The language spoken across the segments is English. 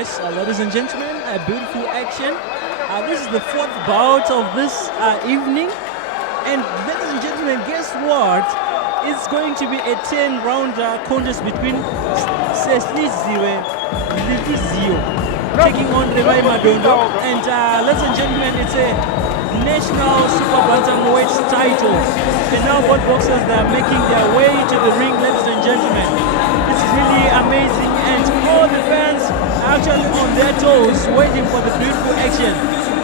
Yes, ladies and gentlemen, a beautiful action. This is the fourth bout of this evening. And ladies and gentlemen, guess what? It's going to be a 10-round contest between Selhisiwe, Nhliziyo, taking on Revai Madondo. And ladies and gentlemen, it's a national super bantamweight title. And now both boxers, they are making their way to the ring, ladies and gentlemen. It's really amazing, and all the fans are actually on their toes waiting for the beautiful action.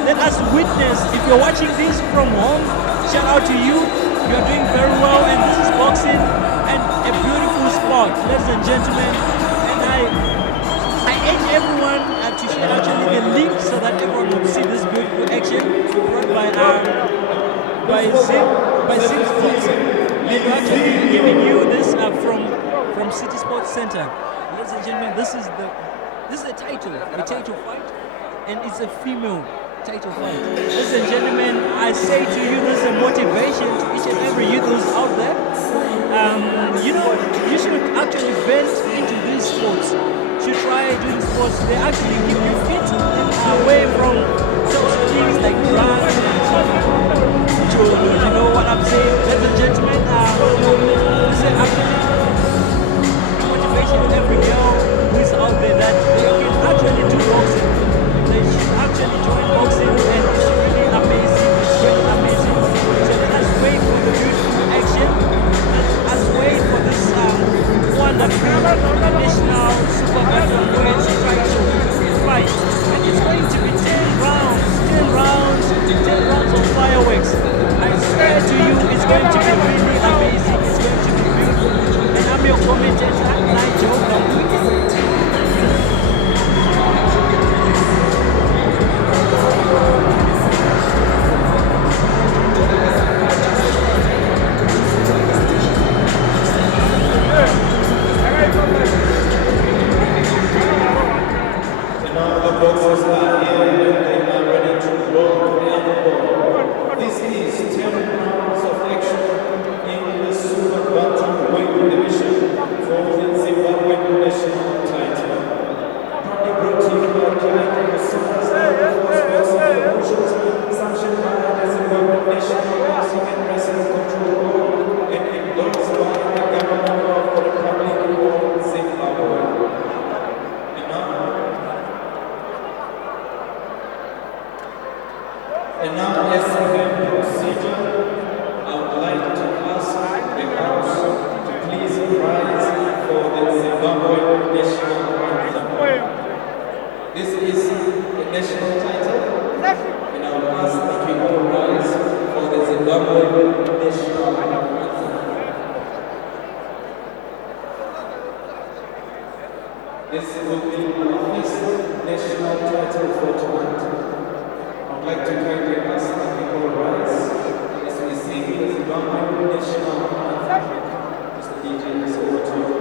Let us witness. If you're watching this from home, shout out to you. You're doing very well, and this is boxing and a beautiful sport, ladies and gentlemen. And I urge everyone to share actually the link so that everyone will see this beautiful action brought by Zim Sports. They're actually giving you this from City Sports Center. Ladies and gentlemen, this is a title fight, and it's a female title fight. Ladies and gentlemen, I say to you, this is a motivation to each and every youth who's out there. You should actually vent into these sports. You should try doing sports. They actually keep you fit and away from those things like drugs and you know what I'm saying. Ladies and gentlemen, this is actually motivation to every girl who is out there that they can actually do boxing. They should actually join boxing, and it's really amazing. It's really amazing. So let us wait for the beautiful action. Let us wait for this wonderful national super bantamweight title fight. And it's going to be 10 rounds of fireworks. I swear to you, it's going to be really amazing. It's going to be beautiful. And I'm your commentator, Nhliziyo. And now, as a procedure, I would like to ask the House to please rise for the Zimbabwe national anthem. This is a national title, and I would ask that we all rise for the Zimbabwe national anthem. This will be our first national title for tonight. I would like to kindly ask that we all rise as we sing the Zimbabwe national anthem. Mr. DJ, it's over to you.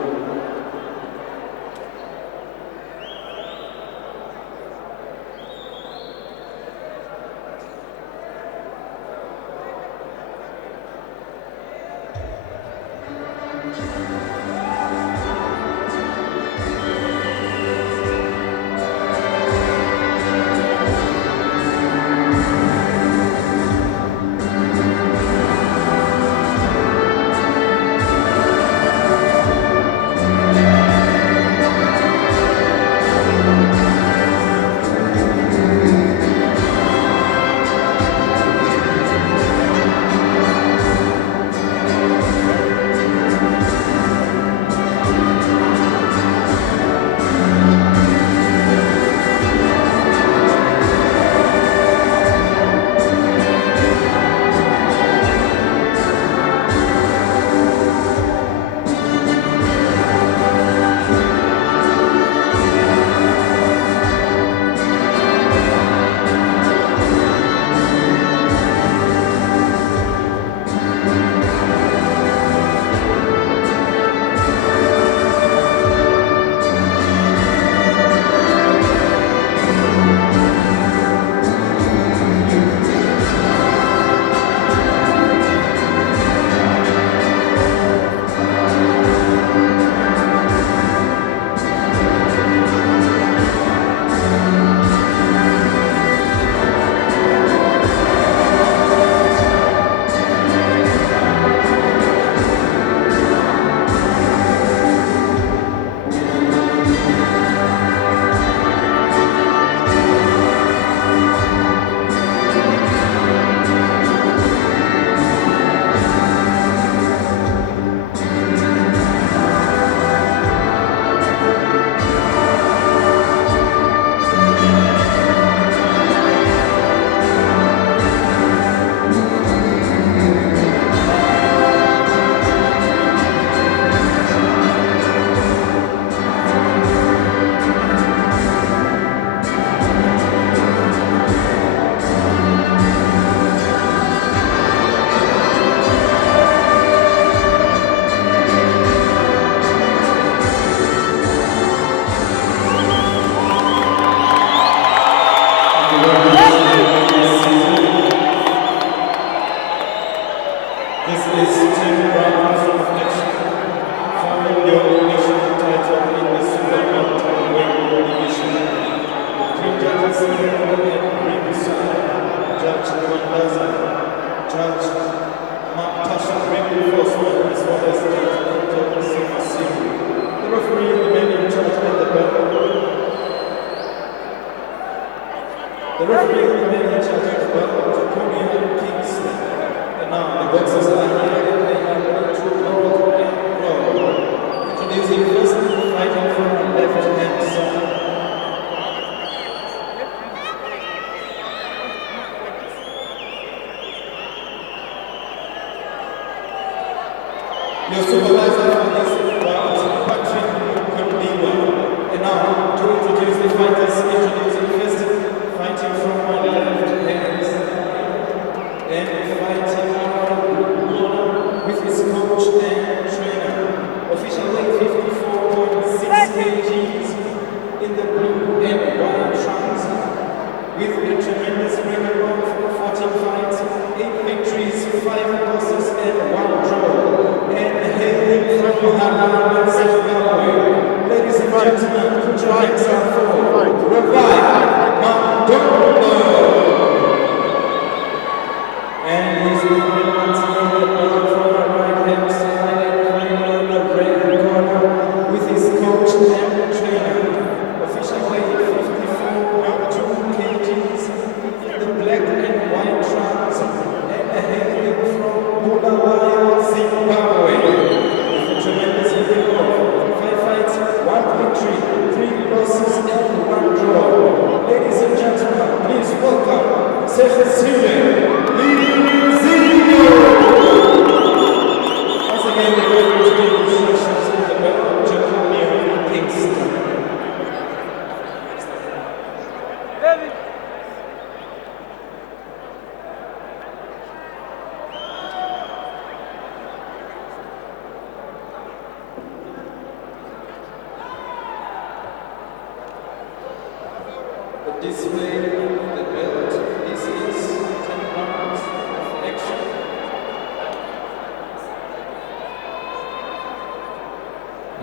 referee then in charge of Kingston. And now the boxers are here and they are going to roll and roll. Introducing first fighting from the left-hand side. Your supervisor for this bout, Patrick Kambiwa. And now, to introduce the fighters, introducing first fighting from my left hand and fighting with his coach and trainer. Official weight 54.6 kgs in the blue and white trunks with a tremendous record of 14 fights, 8 victories, 5 losses and 1 draw. And hailing from Madondo, Selhisiwe. Ladies and gentlemen, strikes are for Revai, Madondo. And he's opponent from the right hand side, fighting on the red corner with his coach and trainer. Official weight 54.2 kgs in the black and white trunks. And hailing from Revai, Zimbabwe. Tremendous record of 5 fights, 1 victory, 3 losses and 1 draw. Ladies and gentlemen, please welcome Selhisiwe, Nhliziyo. Once again, the referee to give instructions to the bell of Kingston. The display of the belt, this is 10 rounds of action.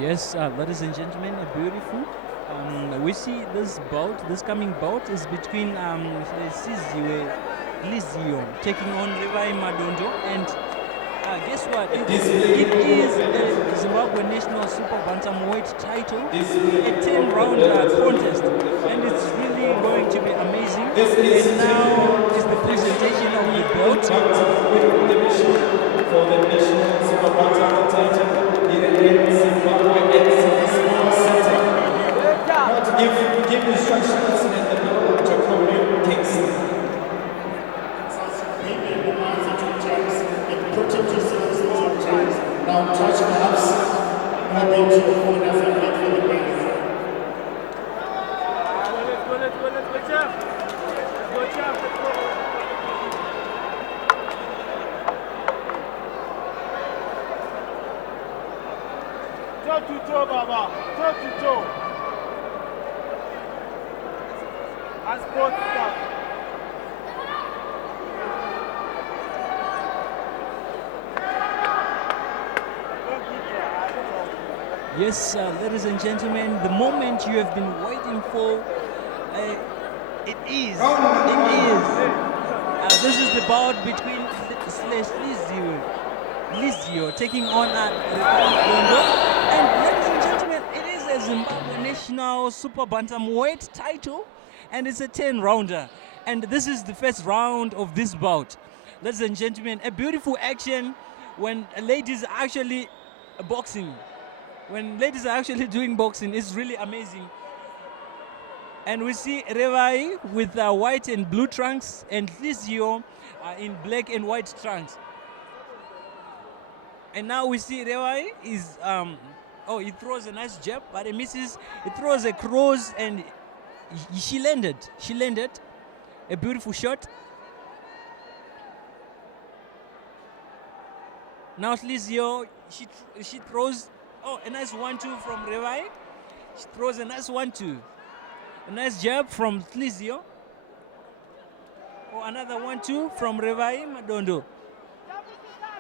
Yes, ladies and gentlemen, beautiful. We see this bout, this coming bout is between Nhliziyo taking on Revai Madondo, and guess what? It is the Zimbabwe National Super Bantamweight title, a 10-round contest, and it's really going to be amazing. And now is the presentation of the belt. For the National Super Bantamweight title in the Zimbabwe Sports Center. Now to give instructions and the bell of Kingston. Now touch gloves, grab into the corners and wait for the breath. Toe to toe, Baba. Toe to toe. As both stop. Yes, ladies and gentlemen, the moment you have been waiting for, it is. This is the bout between Nhliziyo taking on Madondo. And ladies and gentlemen, it is a Zimbabwe National Super Bantamweight title, and it's a 10-rounder. And this is the first round of this bout. Ladies and gentlemen, a beautiful action when ladies are actually boxing. When ladies are actually doing boxing, it's really amazing. And we see Revai with white and blue trunks and Nhliziyo in black and white trunks. And now we see Revai is, he throws a nice jab, but he misses. He throws a cross and she landed. She landed a beautiful shot. Now Nhliziyo, she throws, a nice 1-2 from Revai. She throws a nice 1-2. A nice jab from Nhliziyo. Another 1-2 from Revai Madondo.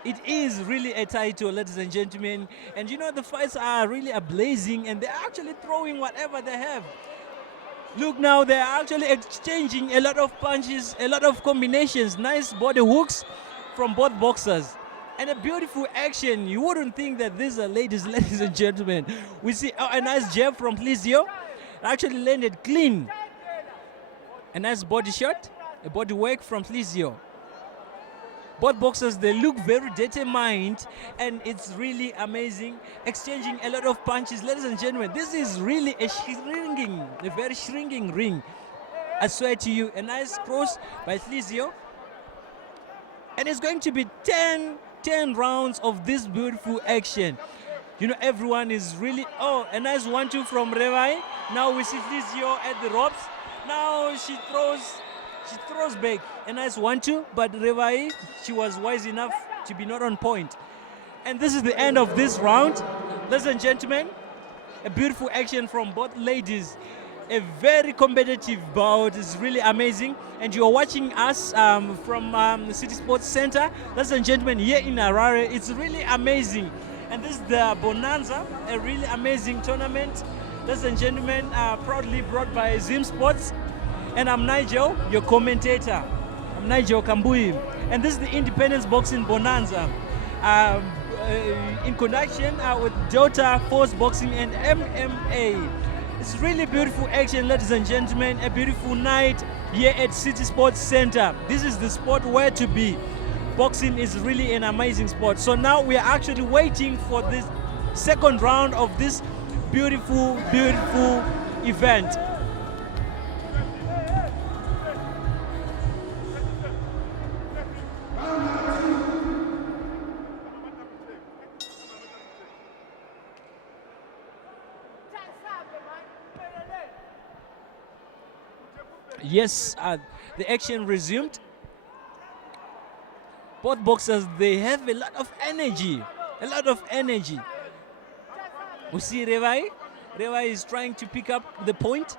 It is really a title, ladies and gentlemen. And you know, the fights are really blazing and they're actually throwing whatever they have. Look now, they're actually exchanging a lot of punches, a lot of combinations, nice body hooks from both boxers. And a beautiful action. You wouldn't think that these are ladies and gentlemen. We see a nice jab from Nhliziyo. Actually landed clean. A nice body shot, a body work from Nhliziyo. Both boxers, they look very determined, and it's really amazing. Exchanging a lot of punches. Ladies and gentlemen, this is really a very shrinking ring. I swear to you, a nice cross by Nhliziyo. And it's going to be 10 rounds of this beautiful action. You know, everyone is really, a nice 1-2 from Revai. Now we see Nhliziyo at the ropes. Now she throws back. A nice 1-2, but Revai, she was wise enough to be not on point. And this is the end of this round. Ladies and gentlemen, a beautiful action from both ladies. A very competitive bout. It's really amazing. And you're watching us from the City Sports Center. Ladies and gentlemen, here in Harare, it's really amazing. And this is the Bonanza, a really amazing tournament. Ladies and gentlemen, proudly brought by Zim Sports. And I'm Nhliziyo, your commentator. I'm Nhliziyo Kambui. And this is the Independence Boxing Bonanza. In connection with Delta Force Boxing and MMA. It's really beautiful action, ladies and gentlemen. A beautiful night here at City Sports Center. This is the sport where to be. Boxing is really an amazing sport. So now we are actually waiting for this second round of this beautiful, beautiful event. Yes, the action resumed. Both boxers, they have a lot of energy. A lot of energy. We see Revai. Revai is trying to pick up the point.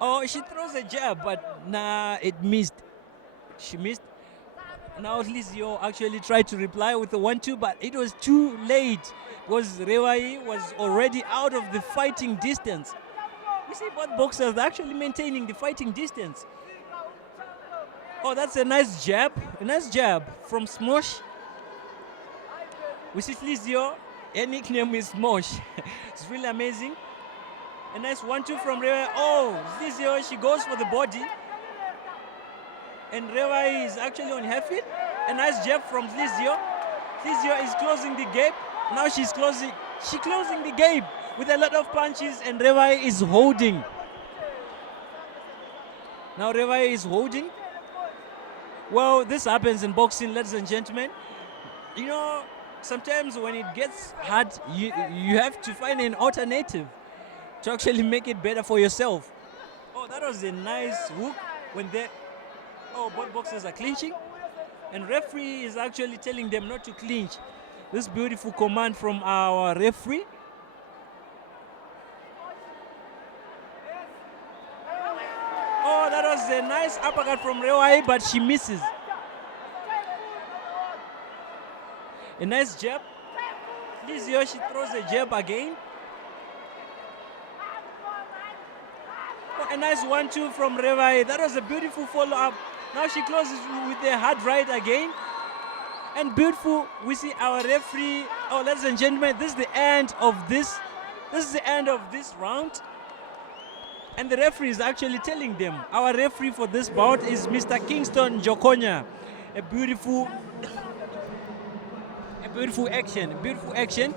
Oh, she throws a jab, but nah, it missed. She missed. Now Nhliziyo actually tried to reply with a 1-2, but it was too late because Revai was already out of the fighting distance. We see both boxers actually maintaining the fighting distance. Oh, that's a nice jab from Smosh. We see Nhliziyo, her nickname is Smosh. It's really amazing. A nice 1-2 from Revai. Oh, Nhliziyo, she goes for the body. And Revai is actually on her feet. A nice jab from Nhliziyo. Nhliziyo is closing the gap. Now she's closing the gap with a lot of punches, and Revai is holding. Now Revai is holding. Well, this happens in boxing, ladies and gentlemen. You know, sometimes when it gets hard, you have to find an alternative to actually make it better for yourself. Oh, that was a nice hook when both boxers are clinching, and referee is actually telling them not to clinch. This beautiful command from our referee. Oh, that was a nice uppercut from Revai, but she misses. A nice jab. Nhliziyo, she throws a jab again. Oh, a nice 1-2 from Revai. That was a beautiful follow-up. Now she closes with a hard right again. And beautiful, we see our referee. Oh, ladies and gentlemen, this is the end of this. This is the end of this round. And the referee is actually telling them, our referee for this bout is Mr. Kingston Jokonya. A beautiful action.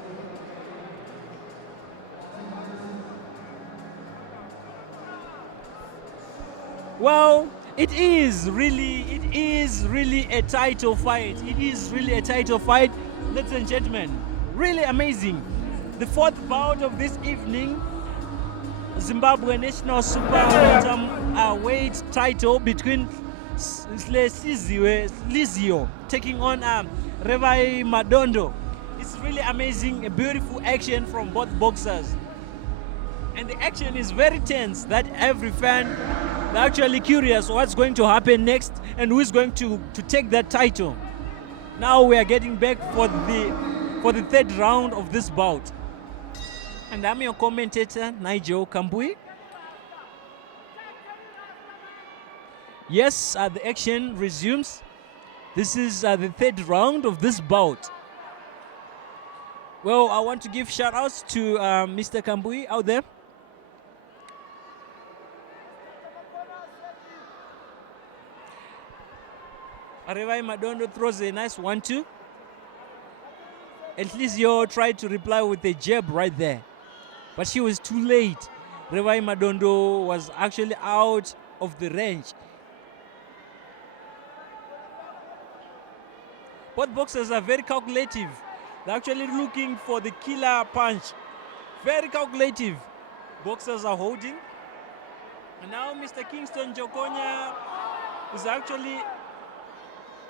Well, it is really a title fight. It is really a title fight, ladies and gentlemen. Really amazing. The fourth bout of this evening, Zimbabwe National Super Weight title between Selhisiwe taking on Revai Madondo. It's really amazing, a beautiful action from both boxers. And the action is very tense that every fan is actually curious what's going to happen next and who is going to take that title. Now we are getting back for the third round of this bout. And I'm your commentator, Nhliziyo Kambui. Yes, the action resumes. This is the third round of this bout. Well, I want to give shout outs to Mr. Kambui out there. Revai Madondo throws a nice 1-2. And Nhliziyo tried to reply with a jab right there. But she was too late. Revai Madondo was actually out of the range. Both boxers are very calculative. They're actually looking for the killer punch. Very calculative. Boxers are holding. And now Mr. Kingston Jokonya is actually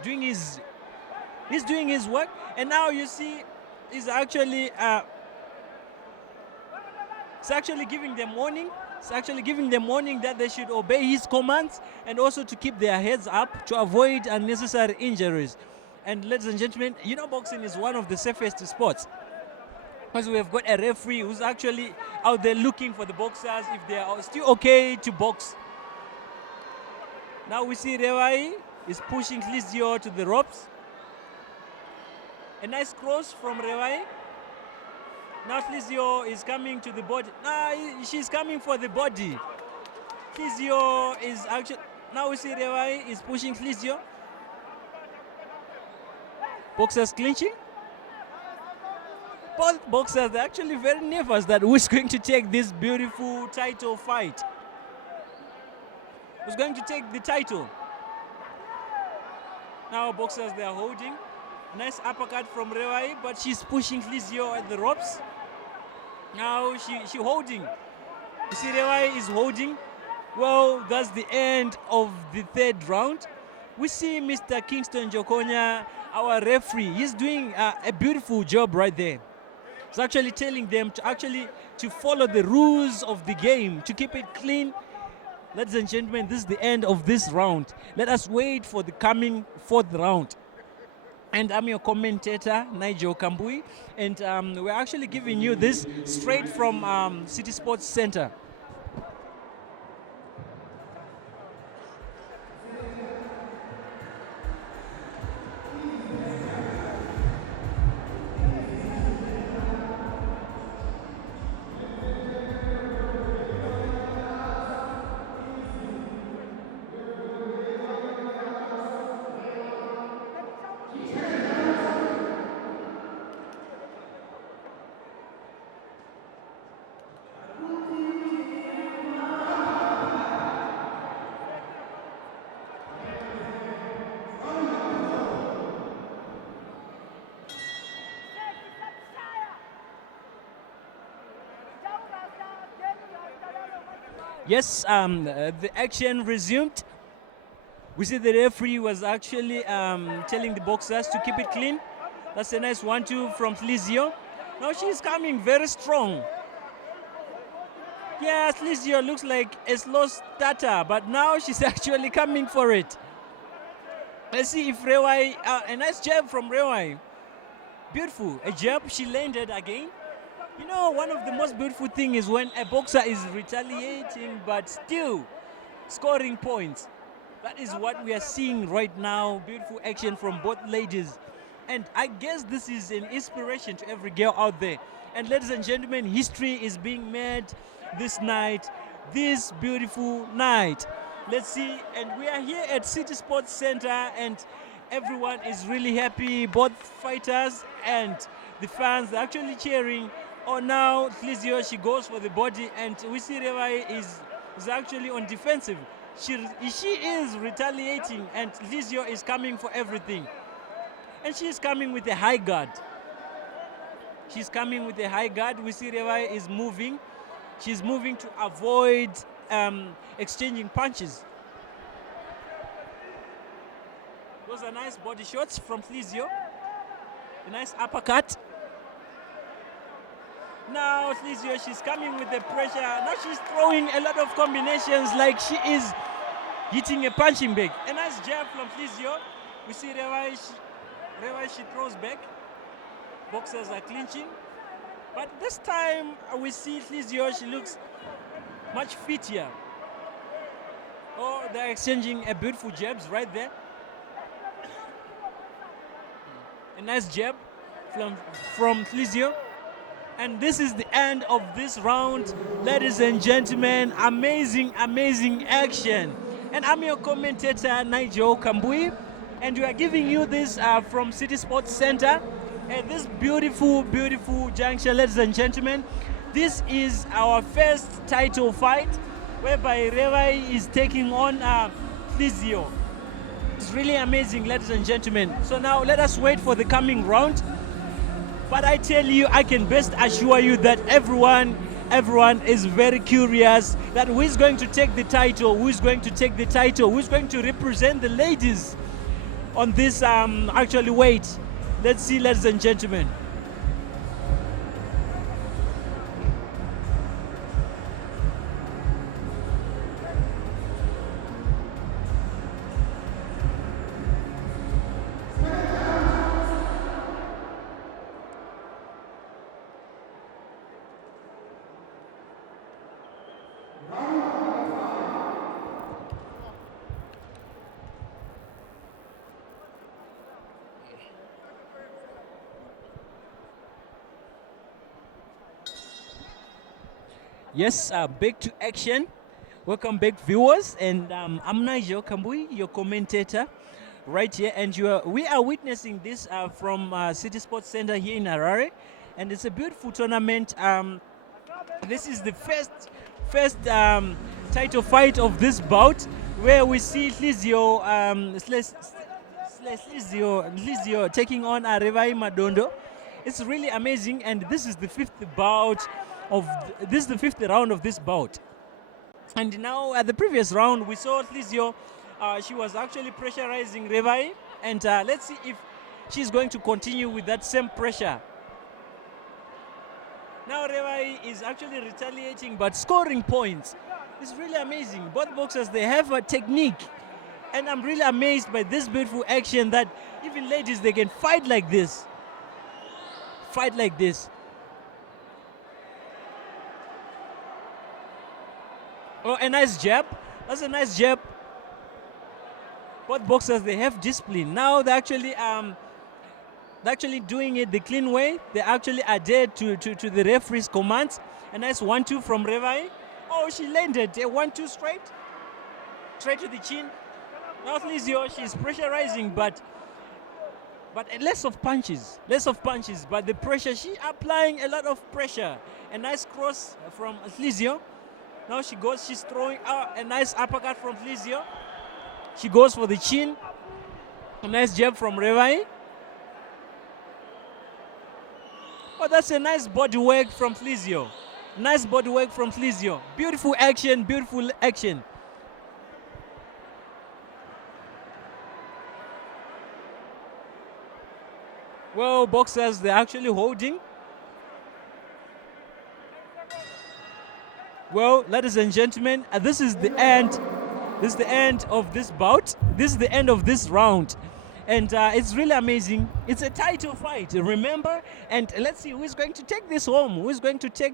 doing his work. And now you see he's actually giving them warning. It's actually giving them warning that they should obey his commands and also to keep their heads up to avoid unnecessary injuries. And ladies and gentlemen, you know boxing is one of the safest sports. Because we have got a referee who's actually out there looking for the boxers if they are still okay to box. Now we see Revai is pushing Nhliziyo to the ropes. A nice cross from Revai. Now Nhliziyo is coming to the body. She's coming for the body. Nhliziyo is actually... Now we see Revai is pushing Nhliziyo. Boxers clinching. Both boxers are actually very nervous that who's going to take this beautiful title fight. Who's going to take the title? Now boxers, they are holding. Nice uppercut from Revai, but she's pushing Nhliziyo at the ropes. Now she holding. You see Revai is holding. Well, that's the end of the third round. We see Mr. Kingston Jokonya, our referee. He's doing a beautiful job right there. He's actually telling them to follow the rules of the game, to keep it clean. Ladies and gentlemen, this is the end of this round. Let us wait for the coming fourth round. And I'm your commentator, Nhliziyo Kambui, and we're actually giving you this straight from City Sports Center. Yes, the action resumed. We see the referee was actually telling the boxers to keep it clean. That's a nice 1-2 from Nhliziyo. Now she's coming very strong. Yes, Nhliziyo looks like a slow starter, but now she's actually coming for it. Let's see if Revai, a nice jab from Revai. Beautiful, a jab, she landed again. You know, one of the most beautiful things is when a boxer is retaliating but still scoring points. That is what we are seeing right now. Beautiful action from both ladies. And I guess this is an inspiration to every girl out there. And ladies and gentlemen, history is being made this night, this beautiful night. Let's see, and we are here at City Sports Center and everyone is really happy, both fighters and the fans are actually cheering. Oh, now Nhliziyo, she goes for the body, and we see Revai is actually on defensive. She is retaliating, and Nhliziyo is coming for everything. And she's coming with a high guard. She's coming with a high guard. We see Revai is moving. She's moving to avoid exchanging punches. Those are nice body shots from Nhliziyo. A nice uppercut. Now Nhliziyo, she's coming with the pressure. Now she's throwing a lot of combinations like she is hitting a punching bag. A nice jab from Nhliziyo. We see Revai, she throws back. Boxers are clinching. But this time we see Nhliziyo, she looks much fittier. Oh, they're exchanging a beautiful jabs right there. A nice jab from Nhliziyo. And this is the end of this round, ladies and gentlemen. Amazing, amazing action. And I'm your commentator, Nhliziyo Kambui. And we are giving you this from City Sports Center. And this beautiful, beautiful junction, ladies and gentlemen. This is our first title fight, whereby Revai is taking on Nhliziyo. It's really amazing, ladies and gentlemen. So now let us wait for the coming round. But I tell you, I can best assure you that everyone is very curious that who is going to take the title, who is going to take the title, who is going to represent the ladies on this actually weight. Let's see, ladies and gentlemen. Yes, back to action. Welcome back, viewers. And I'm Nhliziyo Kambui, your commentator, right here. And we are witnessing this from City Sports Center here in Harare. And it's a beautiful tournament. This is the first title fight of this bout, where we see Nhliziyo taking on Revai Madondo. It's really amazing, and this is the fifth round of this bout. And now at the previous round, we saw Nhliziyo. She was actually pressurizing Revai, and let's see if she's going to continue with that same pressure. Now Revai is actually retaliating but scoring points. It's really amazing. Both boxers, they have a technique, and I'm really amazed by this beautiful action that even ladies, they can fight like this. Fight like this. Oh, a nice jab. That's a nice jab. Both boxers, they have discipline. Now they're actually doing it the clean way. They actually adhere to the referee's commands. A nice 1-2 from Revai. Oh, she landed a 1-2 straight to the chin. Now Nhliziyo, she's pressurizing, but less of punches. But the pressure, she applying a lot of pressure. A nice cross from Nhliziyo. Now she's throwing a nice uppercut from Nhliziyo. She goes for the chin. A nice jab from Revai. Oh, that's a nice body work from Nhliziyo. Nice body work from Nhliziyo. Beautiful action, beautiful action. Well, boxers, they're actually holding. Well, ladies and gentlemen, this is the end. This is the end of this bout. This is the end of this round. And it's really amazing. It's a title fight, remember? And let's see who is going to take this home. Who is going to take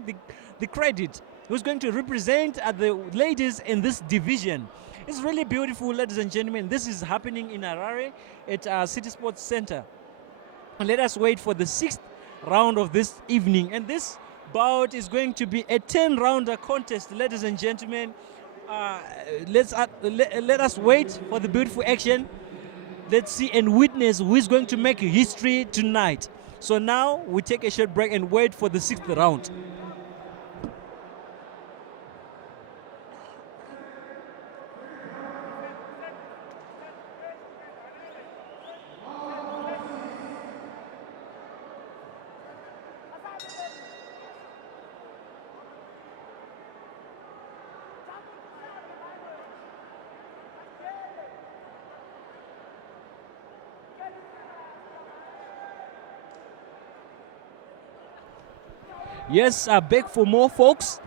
the credit? Who's going to represent the ladies in this division? It's really beautiful, ladies and gentlemen. This is happening in Harare at City Sports Center. And let us wait for the 6th round of this evening. And this bout is going to be a 10-rounder contest, ladies and gentlemen. Let us wait for the beautiful action. Let's see and witness who is going to make history tonight. So now we take a short break and wait for the 6th round. Yes, back for more, folks.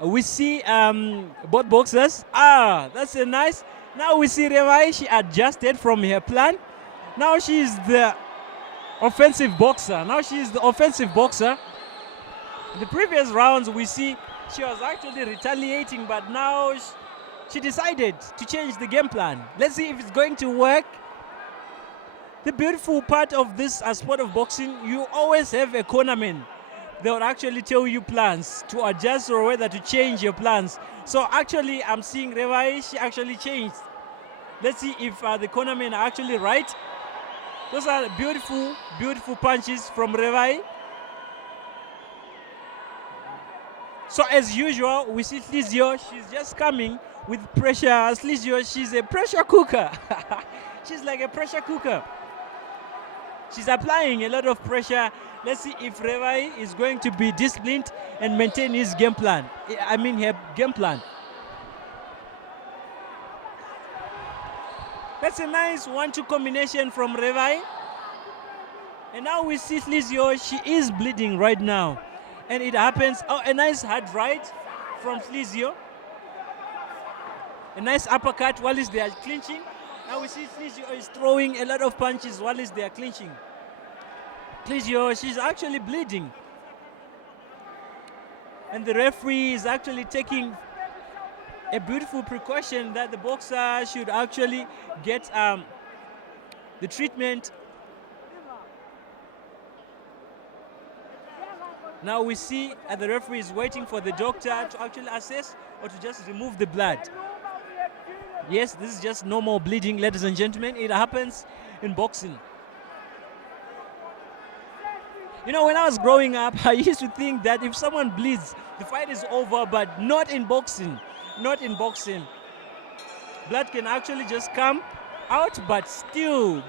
We see both boxers. That's a nice. Now we see Revai. She adjusted from her plan. Now she is the offensive boxer. The previous rounds we see she was actually retaliating, but now she decided to change the game plan. Let's see if it's going to work. The beautiful part of this sport of boxing, you always have a cornerman. They will actually tell you plans to adjust or whether to change your plans. So actually, I'm seeing Revai, she actually changed. Let's see if the cornermen are actually right. Those are beautiful, beautiful punches from Revai. So as usual, we see Nhliziyo. She's just coming with pressure. Nhliziyo, she's a pressure cooker. She's like a pressure cooker. She's applying a lot of pressure. Let's see if Revai is going to be disciplined and maintain his game plan. I mean, her game plan. That's a nice 1-2 combination from Revai. And now we see Nhliziyo. She is bleeding right now. And it happens. Oh, a nice hard right from Nhliziyo. A nice uppercut while they are clinching. Now we see Nhliziyo is throwing a lot of punches while they are clinching. Nhliziyo, she's actually bleeding. And the referee is actually taking a beautiful precaution that the boxer should actually get the treatment. Now we see the referee is waiting for the doctor to actually assess or to just remove the blood. Yes, this is just normal bleeding, ladies and gentlemen. It happens in boxing. You know, when I was growing up, I used to think that if someone bleeds, the fight is over, but not in boxing. Not in boxing. Blood can actually just come out, but still,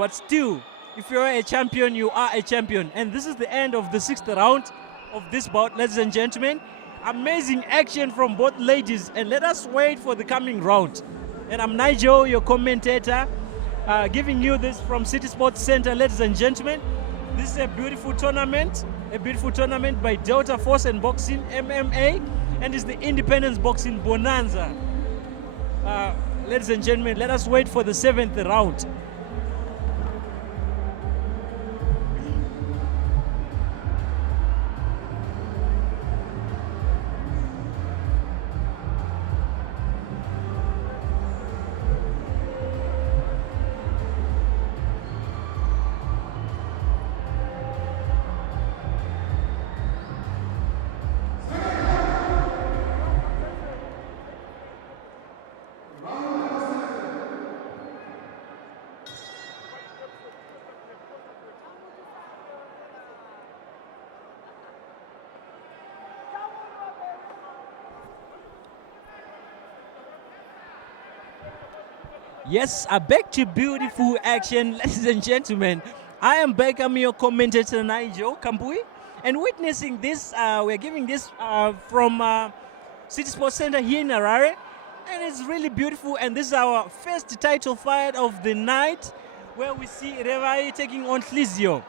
if you're a champion, you are a champion. And this is the end of the 6th round of this bout, ladies and gentlemen. Amazing action from both ladies, and let us wait for the coming round. And I'm Nhliziyo, your commentator, giving you this from City Sports Center, ladies and gentlemen. This is a beautiful tournament by Delta Force and Boxing MMA, and it's the Independence Boxing Bonanza. Ladies and gentlemen, let us wait for the 7th round. Yes, back to beautiful action, ladies and gentlemen. I am back. I'm your commentator, Nhliziyo Kambui. And witnessing this, we're giving this from City Sports Center here in Harare. And it's really beautiful. And this is our first title fight of the night, where we see Revai taking on Nhliziyo.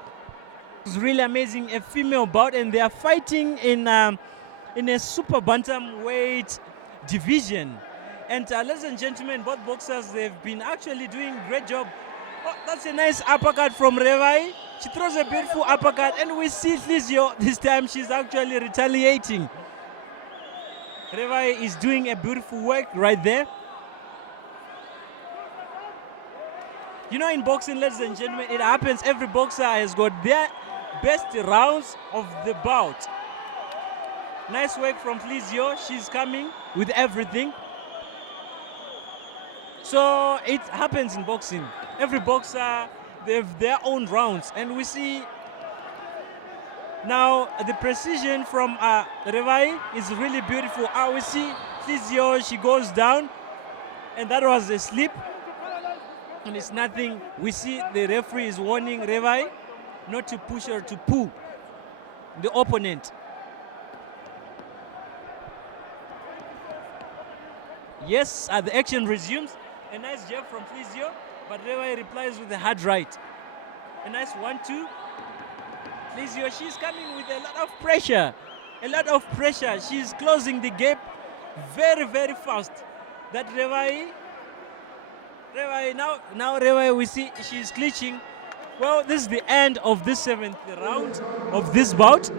It's really amazing, a female bout. And they are fighting in a super bantamweight division. And ladies and gentlemen, both boxers, they've been actually doing a great job. Oh, that's a nice uppercut from Revai. She throws a beautiful uppercut, and we see Nhliziyo this time. She's actually retaliating. Revai is doing a beautiful work right there. You know, in boxing, ladies and gentlemen, it happens. Every boxer has got their best rounds of the bout. Nice work from Nhliziyo. She's coming with everything. So it happens in boxing. Every boxer, they have their own rounds. And we see now the precision from Revai is really beautiful. We see Nhliziyo, she goes down. And that was a slip. And it's nothing. We see the referee is warning Revai not to push her to pull the opponent. Yes, the action resumes. A nice jab from Nhliziyo, but Revai replies with a hard right. A nice 1-2. Nhliziyo, she's coming with a lot of pressure. A lot of pressure. She's closing the gap very, very fast. That Revai, now Revai, we see she's glitching. Well, this is the end of the 7th round of this bout.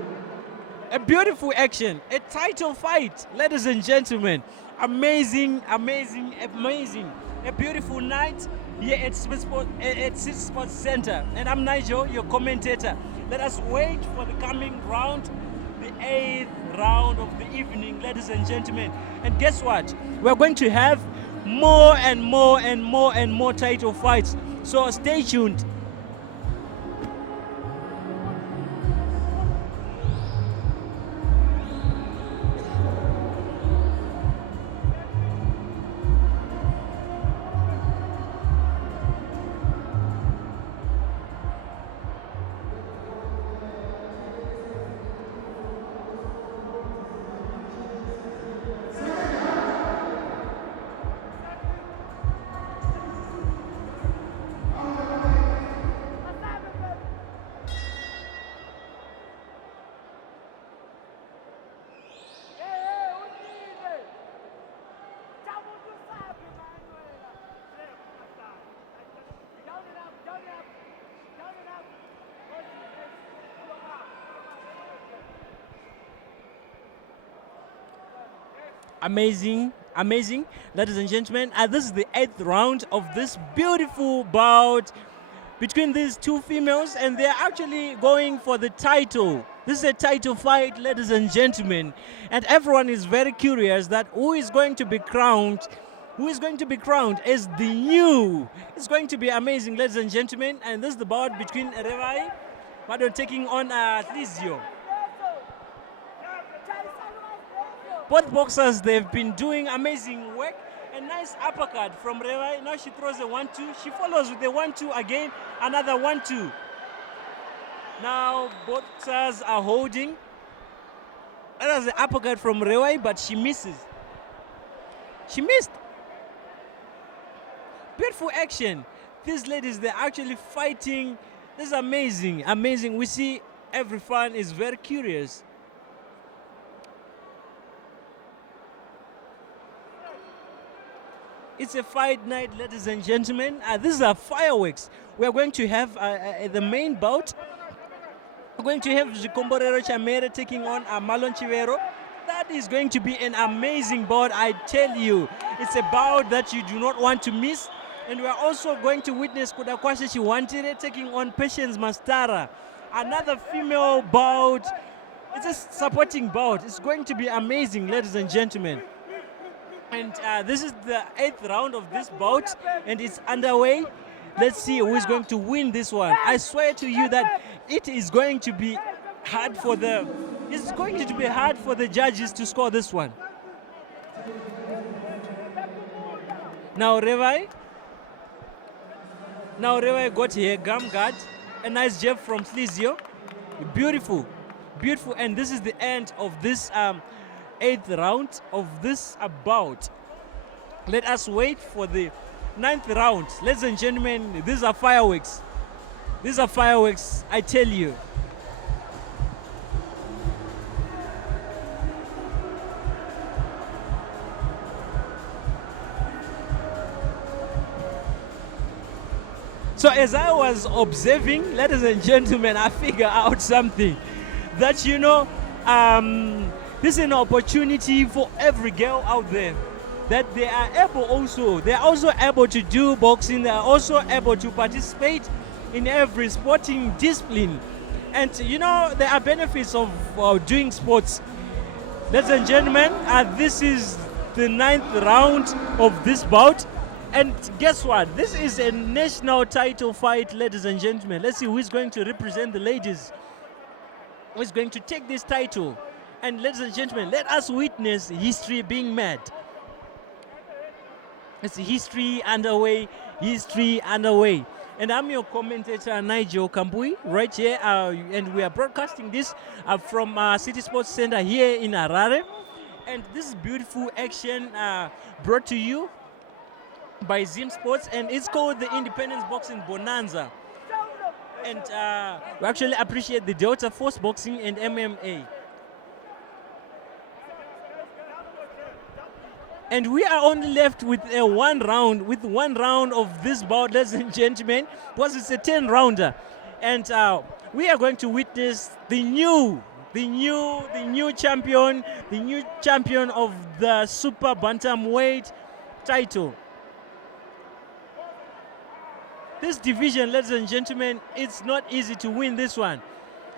A beautiful action, a title fight, ladies and gentlemen. Amazing, amazing, amazing. A beautiful night here at City Sports Center. And I'm Nhliziyo, your commentator. Let us wait for the coming round, the 8th round of the evening, ladies and gentlemen. And guess what? We're going to have more and more and more and more title fights. So stay tuned. Amazing, amazing, ladies and gentlemen. This is the 8th round of this beautiful bout between these two females, and they're actually going for the title. This is a title fight, ladies and gentlemen, and everyone is very curious that who is going to be crowned. Who is going to be crowned as the new? It's going to be amazing, ladies and gentlemen. And this is the bout between Revai, Madondo taking on Nhliziyo. Both boxers, they've been doing amazing work. A nice uppercut from Revai. Now she throws a 1-2. She follows with a 1-2 again. Another 1-2. Now boxers are holding. That was the uppercut from Revai, but she misses. She missed. Beautiful action. These ladies, they're actually fighting. This is amazing. Amazing. We see every fan is very curious. It's a fight night, ladies and gentlemen. These are fireworks. We are going to have the main bout. We're going to have Zikomborero Chamere taking on Malon Chivero. That is going to be an amazing bout, I tell you. It's a bout that you do not want to miss. And we are also going to witness Kudakwashe Chiwantire taking on Patience Mastara. Another female bout. It's a supporting bout. It's going to be amazing, ladies and gentlemen. And this is the 8th round of this bout, and it's underway. Let's see who is going to win this one. I swear to you that it is going to be hard for the judges to score this one. Now Revai got here gum guard, a nice jab from Nhliziyo. Beautiful, beautiful, and this is the end of this 8th round of this bout. Let us wait for the 9th round. Ladies and gentlemen, these are fireworks. These are fireworks, I tell you. So as I was observing, ladies and gentlemen, I figure out something. That, you know, this is an opportunity for every girl out there, that they are also able to do boxing. They are also able to participate in every sporting discipline. And you know, there are benefits of doing sports. Ladies and gentlemen, this is the 9th round of this bout. And guess what? This is a national title fight, ladies and gentlemen. Let's see who is going to represent the ladies. Who is going to take this title. And ladies and gentlemen, let us witness history being made. It's history underway, history underway. And I'm your commentator, Nhliziyo Kambui, right here. And we are broadcasting this from City Sports Center here in Harare. And this is beautiful action brought to you by Zim Sports. And it's called the Independence Boxing Bonanza. And we actually appreciate the Delta Force Boxing and MMA. And we are only left with one round of this bout, ladies and gentlemen, because it's a 10-rounder. And we are going to witness the new champion of the Super Bantamweight title. This division, ladies and gentlemen, it's not easy to win this one.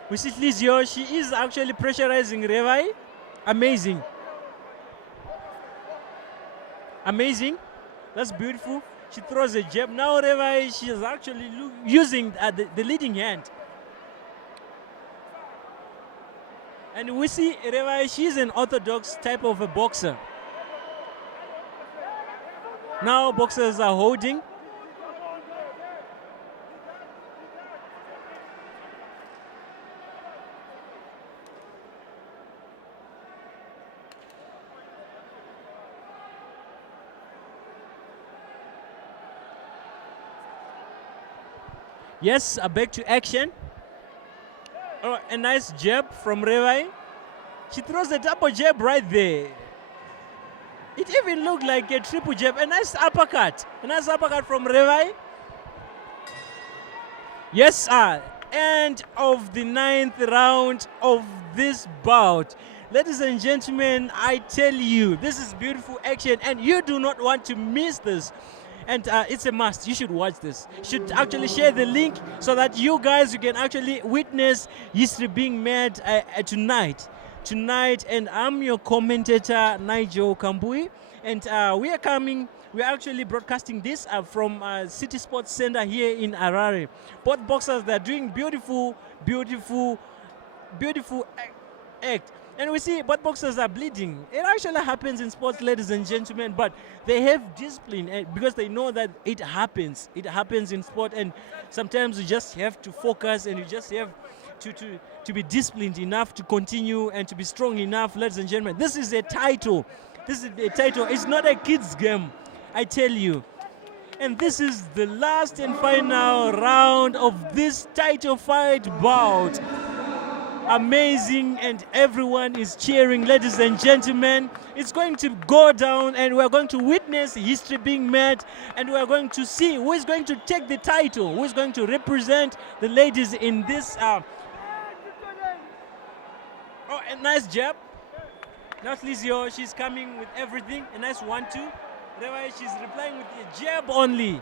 We see Nhliziyo, she is actually pressurizing Revai. Amazing. Amazing. That's beautiful. She throws a jab. Now Revai, she is actually using the leading hand. And we see Revai, she's an orthodox type of a boxer. Now boxers are holding. Yes, back to action. Oh, a nice jab from Revai. She throws a double jab right there. It even looked like a triple jab. A nice uppercut. A nice uppercut from Revai. Yes, end of the 9th round of this bout. Ladies and gentlemen, I tell you, this is beautiful action and you do not want to miss this. And it's a must. You should watch this. You should actually share the link so that you can actually witness history being made tonight. And I'm your commentator, Nhliziyo Kambui. And we're actually broadcasting this from City Sports Center here in Harare. Both boxers, they're doing beautiful act. And we see both boxers are bleeding. It actually happens in sports, ladies and gentlemen, but they have discipline because they know that it happens. It happens in sport, and sometimes you just have to focus and you just have to be disciplined enough to continue and to be strong enough, ladies and gentlemen. This is a title. This is a title. It's not a kid's game, I tell you. And this is the last and final round of this title fight bout. Amazing, and everyone is cheering, ladies and gentlemen. It's going to go down and we're going to witness history being made, and we're going to see who is going to take the title, who is going to represent the ladies in this. Oh, a nice jab. Now Nhliziyo, she's coming with everything. A nice 1-2. Revai, she's replying with a jab only.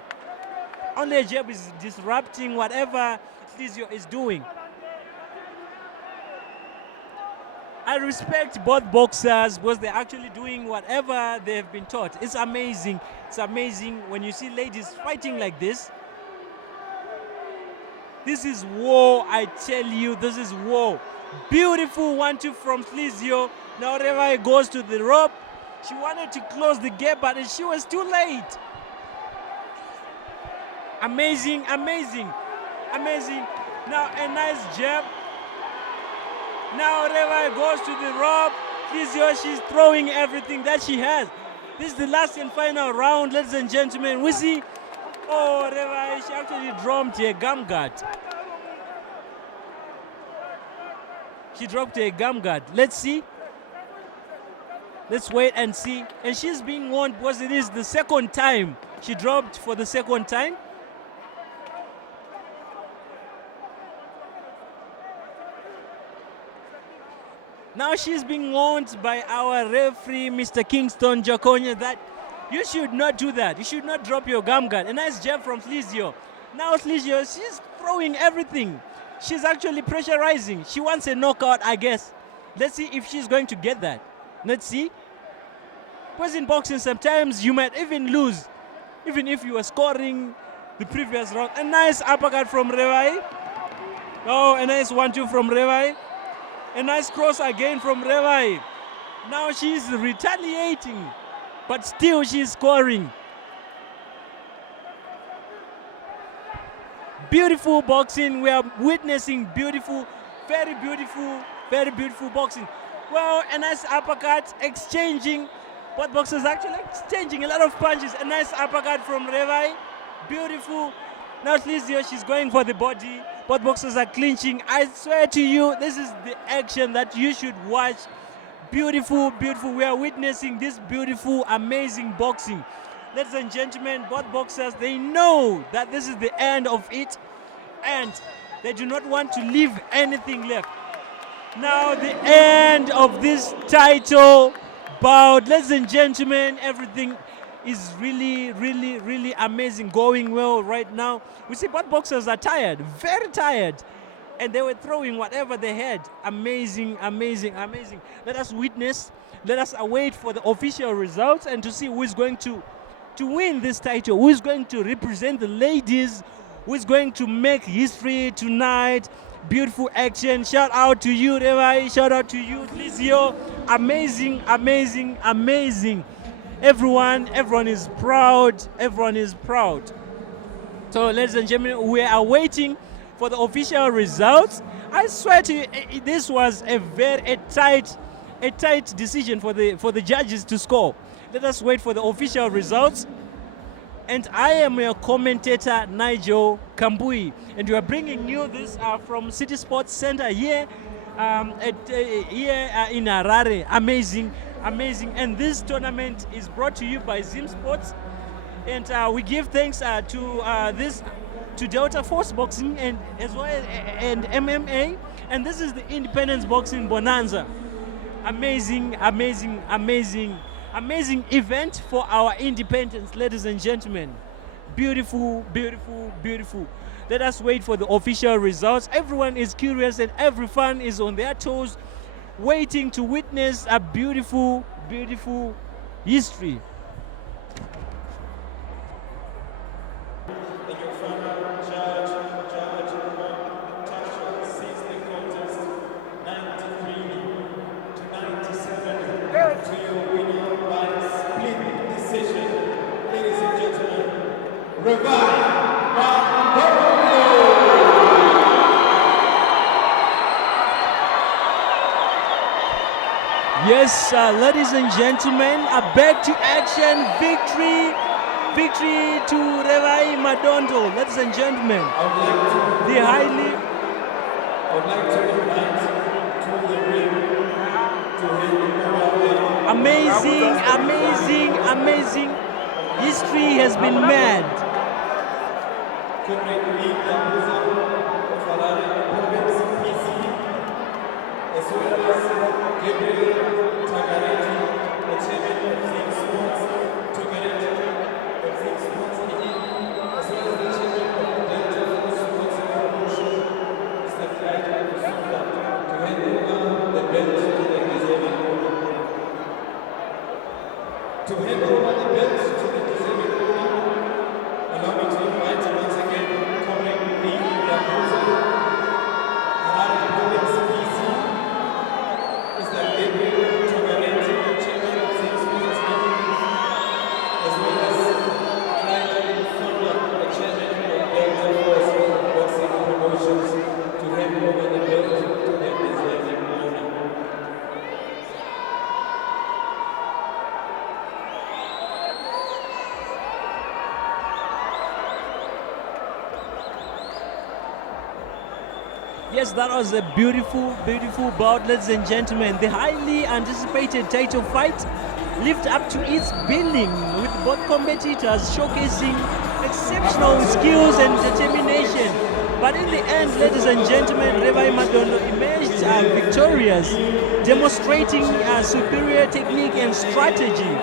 Only a jab is disrupting whatever Nhliziyo is doing. I respect both boxers because they're actually doing whatever they have been taught. It's amazing. It's amazing when you see ladies fighting like this. This is war, I tell you. This is war. Beautiful 1-2 from Nhliziyo. Now Revai goes to the rope. She wanted to close the gap, but she was too late. Amazing, amazing, amazing. Now a nice jab. Now Revai goes to the rope. Nhliziyo, she's throwing everything that she has. This is the last and final round, ladies and gentlemen. We see, oh, Revai, she actually dropped a gum guard. She dropped a gum guard. Let's see. Let's wait and see. And she's being warned because it is the second time she dropped for the second time. Now she's being warned by our referee, Mr. Kingston Jaconia, that you should not do that. You should not drop your gum guard. A nice jab from Nhliziyo. Now Nhliziyo, she's throwing everything. She's actually pressurizing. She wants a knockout, I guess. Let's see if she's going to get that. Let's see. Because in boxing, sometimes you might even lose, even if you were scoring the previous round. A nice uppercut from Revai. Oh, a nice 1-2 from Revai. A nice cross again from Revai. Now she's retaliating, but still she's scoring. Beautiful boxing. We are witnessing beautiful, very beautiful boxing. Well, a nice uppercut, exchanging. Both boxers actually exchanging a lot of punches. A nice uppercut from Revai. Beautiful. Now Nhliziyo, she's going for the body. Both boxers are clinching. I swear to you, this is the action that you should watch. Beautiful, beautiful. We are witnessing this beautiful, amazing boxing. Ladies and gentlemen, both boxers, they know that this is the end of it, and they do not want to leave anything left. Now the end of this title bout. Ladies and gentlemen, everything is really amazing, going well right now. We see both boxers are tired, very tired, and they were throwing whatever they had. Amazing. Let us witness, let us await for the official results and to see who is going to to win this title, who is going to represent the ladies, who is going to make history tonight. Beautiful action. Shout out to you, Revai. Shout out to you, Nhliziyo. Amazing, amazing, amazing. Everyone is proud. Everyone is proud. So, ladies and gentlemen, we are waiting for the official results. I swear to you, this was a tight decision for the judges to score. Let us wait for the official results. And I am your commentator, Nigel Kambui, and we are bringing you this from City Sports Center here, in Harare. Amazing. And this tournament is brought to you by Zim Sports, and we give thanks to Delta Force Boxing and as well and MMA, and this is the Independence Boxing Bonanza. Amazing event for our independence, ladies and gentlemen. Beautiful. Let us wait for the official results. Everyone is curious and every fan is on their toes, waiting to witness a beautiful history. Revai, Yes, ladies and gentlemen, a back to action victory to Revai Madondo. Ladies and gentlemen, I would like to invite to the ring to amazing. History has been made. To hand over the belt to the deserving owner, allow me to invite once again Comrade Madondo, Harare Province PC, Mr. Gabriel Togareti, Chairman of the Sports Committee, as well as Clyde Fonda, the Chairman of Delta Force Boxing Promotions, to hand over the belt to the deserving owner. Yes, that was a beautiful bout, ladies and gentlemen. The highly anticipated title fight lived up to its billing, with both competitors showcasing exceptional skills and determination. But in the end, ladies and gentlemen, Revai Madondo emerged victorious, demonstrating superior technique and strategy.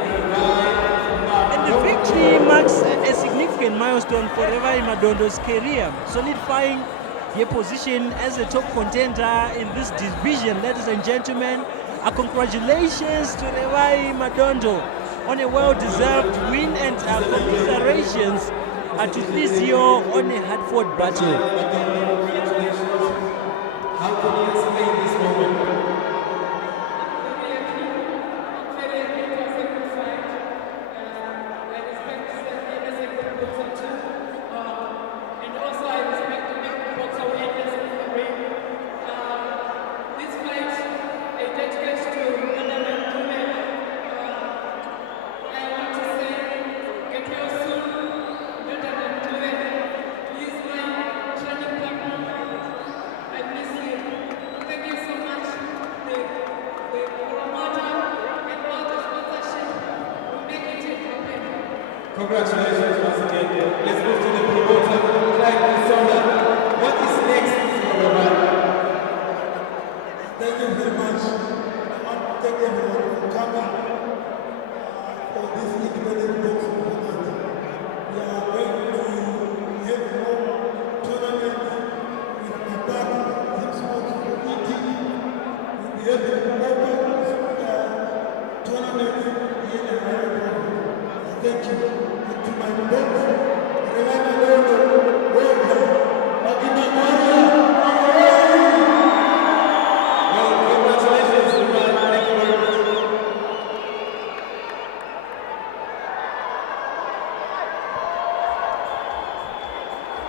And the victory marks a significant milestone for Revai Madondo's career, solidifying their position as a top contender in this division. Ladies and gentlemen, congratulations to Revai Madondo on a well-deserved win, and commiserations to Nhliziyo on a hard-fought battle. How can you explain this moment?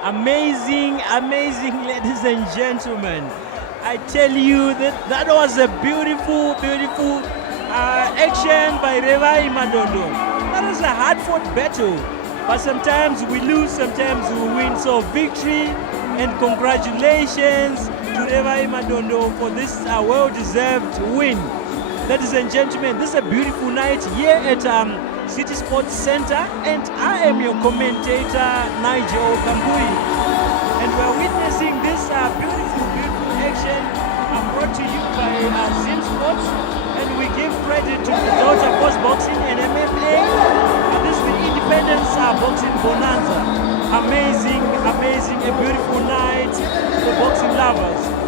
Amazing, amazing, ladies and gentlemen. I tell you that was a beautiful, beautiful action by Revai Madondo. That was a hard-fought battle, but sometimes we lose, sometimes we win. So victory and congratulations to Revai Madondo for this well-deserved win. Ladies and gentlemen, this is a beautiful night here at City Sports Center, and I am your commentator, Nhliziyo. And we're witnessing this beautiful, beautiful action brought to you by Zim Sports, and we give credit to the Delta Force Boxing and MMA. This is the Independence Boxing Bonanza. Amazing, amazing, a beautiful night for boxing lovers.